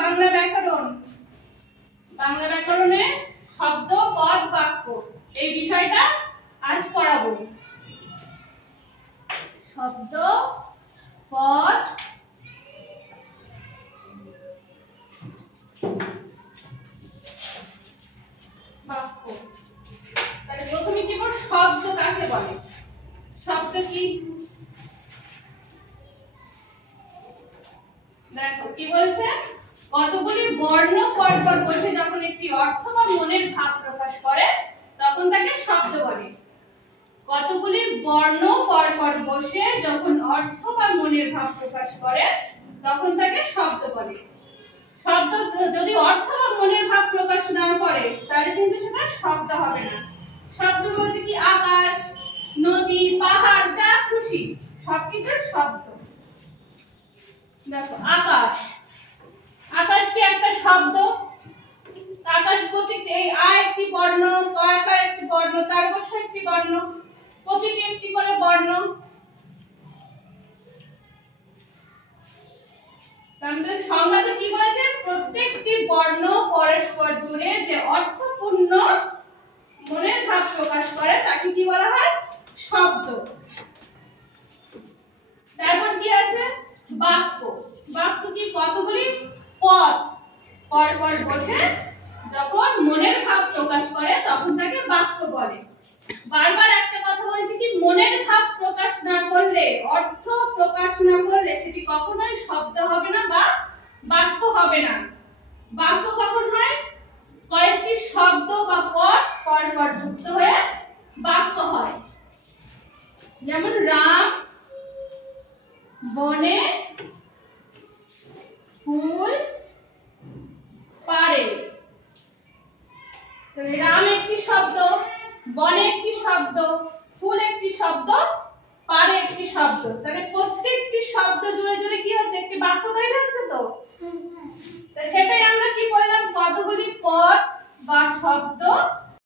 বাংলা ব্যাকরণ, বাংলা ব্যাকরণে শব্দ পদ বাক্য এই বিষয়টা আজ পড়াবো। শব্দ পদ বাক্য। তাহলে প্রথমে কি বল, শব্দ কাকে বলে? শব্দ কি? দেখো কি বলছে, কতগুলি বর্ণ পরপর বসে যখন একটি অর্থ বা মনের ভাব প্রকাশ করে তখন তাকে শব্দ বলে। কতগুলি বর্ণ পরপর বসে যখন অর্থ বা মনের ভাব প্রকাশ করে তখন তাকে শব্দ বলে। শব্দ যদি অর্থ বা মনের ভাব প্রকাশ না করে তাহলে কিন্তু সেটা শব্দ হবে না। শব্দ বলতে কি, আকাশ, নদী, পাহাড়, যা খুশি সবকিছুর শব্দ। দেখো আকাশ, আকাশ কি একটা শব্দ? আকাশ প্রতীক, এই আ একটি বর্ণ, কয়কার একটি বর্ণ, তার বর্ষ একটি বর্ণ, প্রতিটি একটি করে বর্ণ। আমাদের সংজ্ঞাতে কি বলেছে, প্রত্যেকটি বর্ণ পরস্পর জুড়ে যে অর্থপূর্ণ মনের ভাব প্রকাশ করে তাকে কি বলা হয়? শব্দ। তারপর কি আছে? বাক্য। বাক্য কি? কতগুলি পদ পরপর বসে যখন মনের ভাব প্রকাশ করে তখন তাকে বাক্য বলে। বারবার একটা কথা বলছি কি, মনের ভাব প্রকাশ না করলে, অর্থ প্রকাশ না করলে সেটি কখনোই শব্দ হবে না বা বাক্য হবে না। বাক্য কখন হয়? কয়েকটি শব্দ বা পদ পরপর যুক্ত হয়ে বাক্য হয়। যেমন রাম বনে ফুল পাড়ে। রাম একটি শব্দ, বনে একটি শব্দ, ফুল একটি শব্দ, পাড়ে একটি শব্দ। তাহলে প্রত্যেকটি শব্দ জুড়ে জুড়ে কি হচ্ছে? একটি বাক্য তৈরি হচ্ছে। তো সেটাই আমরা কি বললাম, কতগুলি পদ বা শব্দ